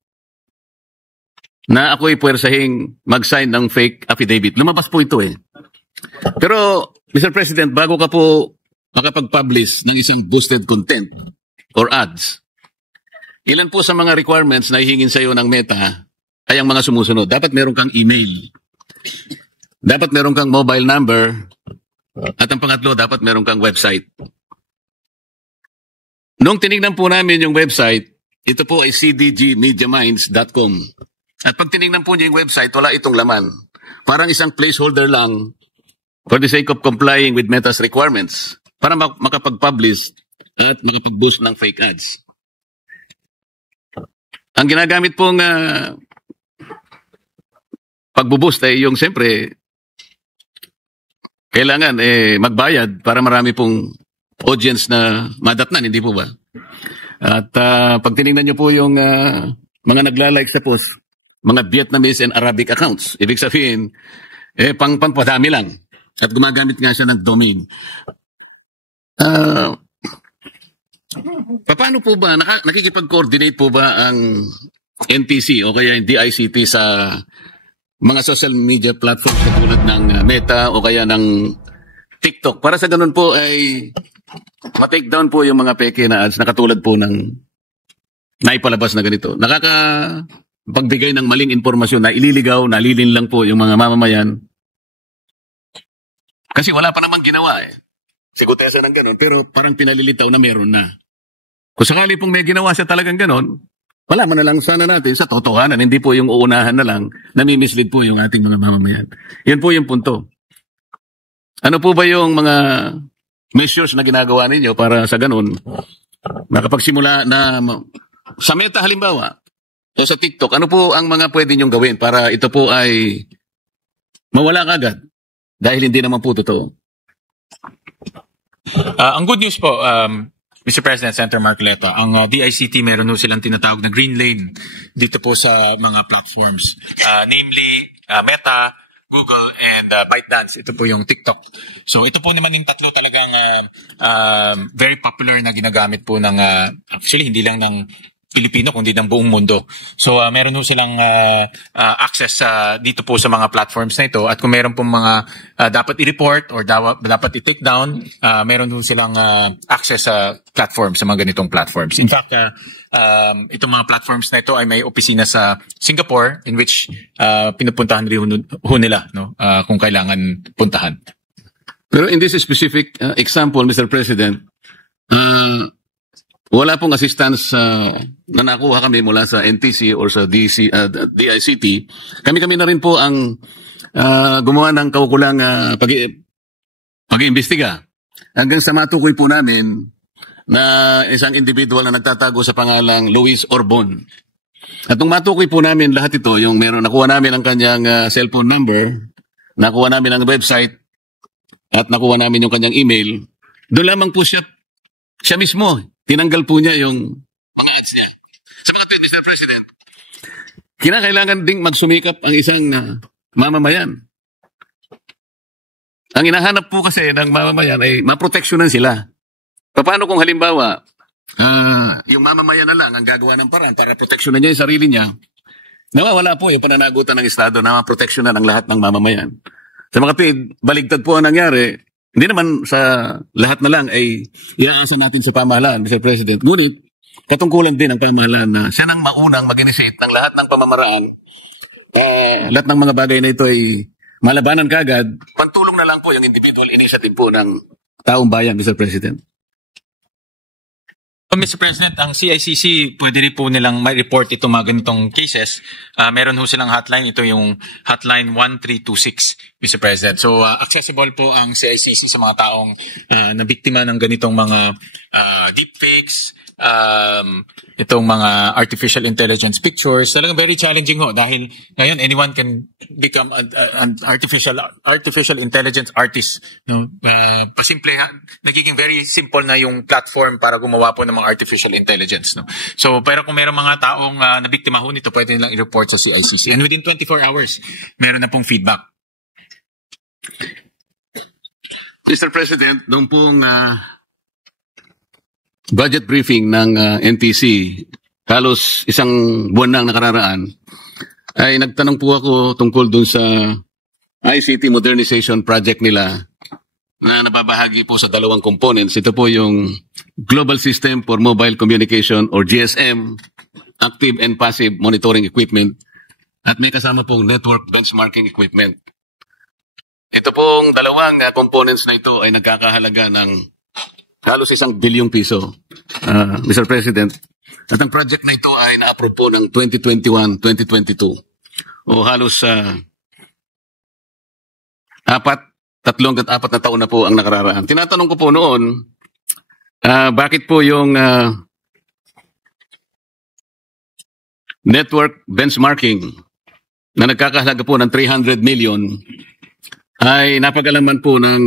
na ako'y puwersahing mag-sign ng fake affidavit. Lumabas po ito eh. Pero, Mr. President, bago ka po makapag-publish ng isang boosted content or ads, ilan po sa mga requirements na ihingin sa iyo ng Meta ay ang mga sumusunod. Dapat meron kang email. Dapat meron kang mobile number. At ang pangatlo, dapat meron kang website. Nung tinignan po namin yung website, ito po ay cdgmediaminds.com. At pag tinignan po niyo yung website, wala itong laman. Parang isang placeholder lang for the sake of complying with Meta's requirements para makapag-publish at makapag-boost ng fake ads. Ang ginagamit pong pag-boost ay yung siyempre kailangan magbayad para marami pong audience na madatnan, hindi po ba? At pag tinignan niyo po yung mga nagla-like sa post, mga Vietnamese and Arabic accounts. Ibig sabihin, pangpadami lang. At gumagamit nga siya ng domain. Paano po ba, nakikipag-coordinate po ba ang NTC o kaya yung DICT sa mga social media platforms katulad ng Meta o kaya ng TikTok para sa ganun po ay ma-take down po yung mga peke na ads na katulad po ng naipalabas na ganito. Nakakapagbigay ng maling impormasyon na ililigaw, nalilin lang po yung mga mamamayan. Kasi wala pa namang ginawa Sigutesa ng ganun, pero parang pinalilitaw na meron na. Kung sakali pong may ginawa siya talagang ganun, malaman na lang sana natin sa totohanan, hindi po yung uunahan na lang, nami-mislead po yung ating mga mamamayan. Yan po yung punto. Ano po ba yung mga measures na ginagawa ninyo para sa ganun, nakapagsimula na, sa Meta halimbawa, o sa TikTok, ano po ang mga pwede nyong gawin para ito po ay mawala kagad? Dahil hindi naman po totoo. Ang good news po, Mr. President, Senator Marcoleta, ang DICT meron silang tinatawag na green lane dito po sa mga platforms. Namely, Meta, Google, and ByteDance. Ito po yung TikTok. So ito po naman yung tatlo talagang very popular na ginagamit po ng, actually hindi lang ng Pilipino kundi ng buong mundo. So meron po silang access dito po sa mga platforms na ito at kung meron po mga dapat i-report or dapat i-take down, meron po silang access sa platforms, sa mga ganitong platforms. In fact, itong mga platforms na ito ay may opisina sa Singapore in which pinupuntahan rin ho nila kung kailangan puntahan. Pero in this specific example, Mr. President, wala pong assistance na nakuha kami mula sa NTC or sa DICT. Kami na rin po ang gumawa ng kaukulang pag-iimbestiga. Hanggang sa matukoy po namin na isang individual na nagtatago sa pangalang Luis Orbon. At nung matukoy po namin lahat ito, yung nakuha namin ang kanyang cellphone number, nakuha namin ang website, at nakuha namin yung kanyang email, doon lamang po siya mismo, tinanggal po niya yung mga ads niya. Sa mga tweet, Mr. President, kinakailangan ding magsumikap ang isang mamamayan. Ang hinahanap po kasi ng mamamayan ay maproteksyonan sila. Paano kung halimbawa, yung mamamayan na lang ang gagawa ng paraan para proteksyonan niya yung sarili niya, nawawala po yung pananagutan ng Estado na maproteksyonan ang lahat ng mamamayan. Sa mga tweet, baligtad po ang nangyari. Hindi naman sa lahat na lang ay iaasa natin sa pamahalaan, Mr. President. Ngunit, katungkulan din ang pamahalaan na siya nang maunang mag-initiate ng lahat ng pamamaraan. Lahat ng mga bagay na ito ay malabanan kagad. Pantulong na lang po yung individual initiative po ng taong bayan, Mr. President. Mr. President, ang CICC, pwede rin po nilang ma-report itong mga ganitong cases. Meron ho silang hotline. Ito yung hotline 1326, Mr. President. So, accessible po ang CICC sa mga taong nabiktima ng ganitong mga deepfakes, itong mga artificial intelligence pictures. Talagang very challenging ho dahil ngayon anyone can become an artificial intelligence artist. Pasimple, nagiging very simple na yung platform para gumawa po ng mga artificial intelligence. So, pero kung meron mga taong nabiktima ho nito, pwede nilang i-report sa CICC. And within 24 hours, meron na pong feedback. Mr. President, noong pong budget briefing ng NTC, halos isang buwan na nakararaan, ay nagtanong po ako tungkol dun sa ICT modernization project nila na nababahagi po sa dalawang components. Ito po yung Global System for Mobile Communication or GSM, Active and Passive Monitoring Equipment, at may kasama pong Network Benchmarking Equipment. Ito pong dalawang components na ito ay nagkakahalaga ng halos 1 bilyong piso, Mr. President. At ang project na ito ay na-approve po ng 2021-2022. O halos 3 at 4 na taon na po ang nakararaan. Tinatanong ko po noon, bakit po yung network benchmarking na nagkakahalaga po ng 300 million ay napagalaman po ng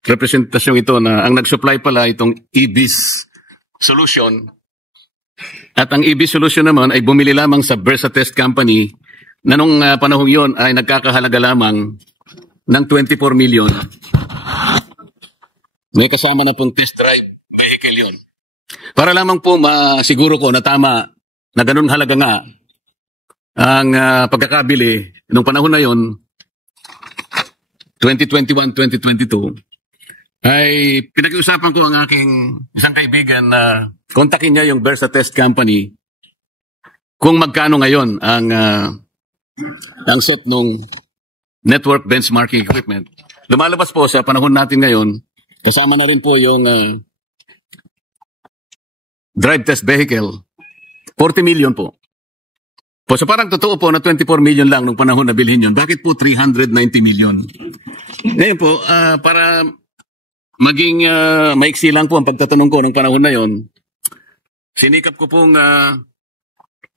representasyong ito na ang nag-supply pala itong EBIS solution. At ang EBIS solution naman ay bumili lamang sa Versatest Company na nung panahong yon ay nagkakahalaga lamang ng 24 million. May kasama na pong test drive vehicle yon. Para lamang po masiguro ko na tama na ganun halaga nga ang pagkakabili nung panahon na yon, 2021-2022, ay pinag-iusapan ko ang aking isang kaibigan na kontakin niya yung Versa Test Company kung magkano ngayon ang set nung network benchmarking equipment. Lumalabas po sa panahon natin ngayon, kasama na rin po yung drive test vehicle, 40 million po. So parang totoo po na 24 million lang nung panahon na bilhin yun. Bakit po 390 million? Ngayon po, para maging maiksi lang po ang pagtatanong ko nung panahon na yon, sinikap ko pong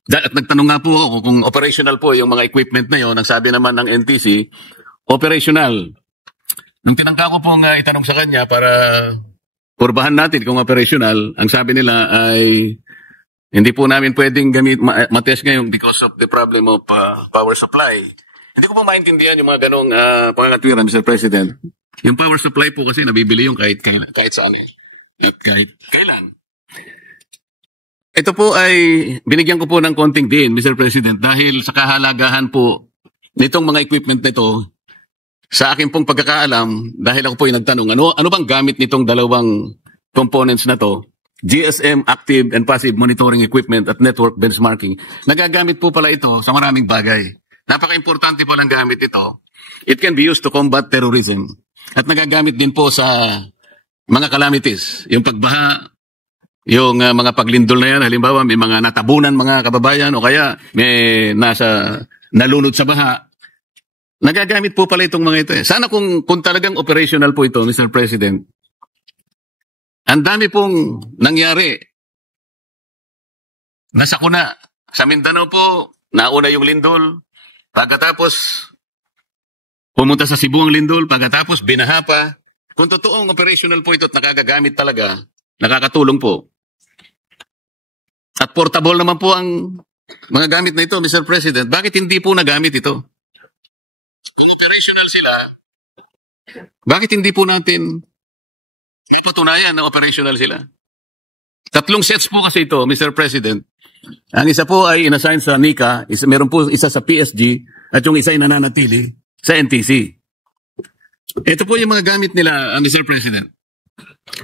at nagtanong nga po ako kung operational po yung mga equipment na yon. Ang sabi naman ng NTC, operational. Nung tinangka ko pong itanong sa kanya para purbahan natin kung operational, ang sabi nila ay hindi po namin pwedeng matest ngayon because of the problem of power supply. Hindi ko po maintindihan yung mga ganong pangangatwiran, Mr. President. Yung power supply po kasi nabibili yung kahit saan at kahit kailan. Ito po ay binigyan ko po ng konting din, Mr. President, dahil sa kahalagahan po nitong mga equipment nito, sa akin pong pagkakaalam, dahil ako po yung nagtanong, ano bang gamit nitong dalawang components na to? GSM Active and Passive Monitoring Equipment at Network Benchmarking. Nagagamit po pala ito sa maraming bagay. Napaka-importante po lang gamit ito. It can be used to combat terrorism. At nagagamit din po sa mga calamities. Yung pagbaha, yung mga paglindol na yan, halimbawa may mga natabunan mga kababayan o kaya may nalunod sa baha. Nagagamit po pala itong mga ito. Sana kung talagang operational po ito, Mr. President, ang dami pong nangyari. Nasakuna. Sa Mindanao po, nauna yung lindol. Pagkatapos, pumunta sa Cebu ang lindol. Pagkatapos, binaha pa. Kung totoong operational po ito at nakagagamit talaga, nakakatulong po. At portable naman po ang mga gamit na ito, Mr. President. Bakit hindi po nagamit ito? Operational sila. Bakit hindi po natin patunayan na operational sila? 3 sets po kasi ito, Mr. President. Ang isa po ay inassign sa NICA, meron po isa sa PSG, at yung isa ay nananatili sa NTC. Ito po yung mga gamit nila, Mr. President.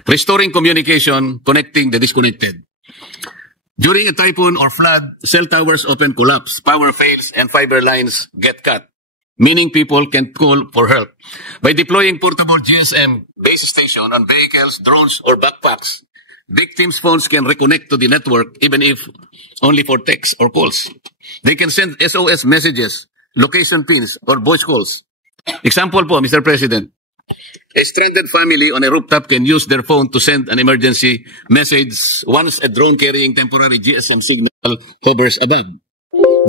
Restoring communication, connecting the disconnected. During a typhoon or flood, cell towers often collapse, power fails, and fiber lines get cut, meaning people can call for help. By deploying portable GSM base station on vehicles, drones, or backpacks, victims' phones can reconnect to the network even if only for text or calls. They can send SOS messages, location pins, or voice calls. Example po, Mr. President. A stranded family on a rooftop can use their phone to send an emergency message once a drone carrying temporary GSM signal hovers above.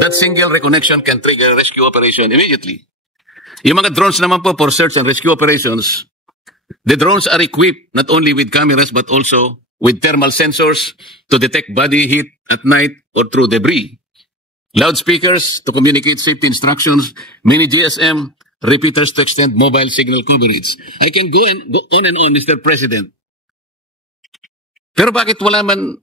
That single reconnection can trigger a rescue operation immediately. Yung mga drones naman po for search and rescue operations, the drones are equipped not only with cameras but also with thermal sensors to detect body heat at night or through debris. Loudspeakers to communicate safety instructions, mini GSM repeaters to extend mobile signal coverage. I can go on and on, Mr. President. Pero bakit wala man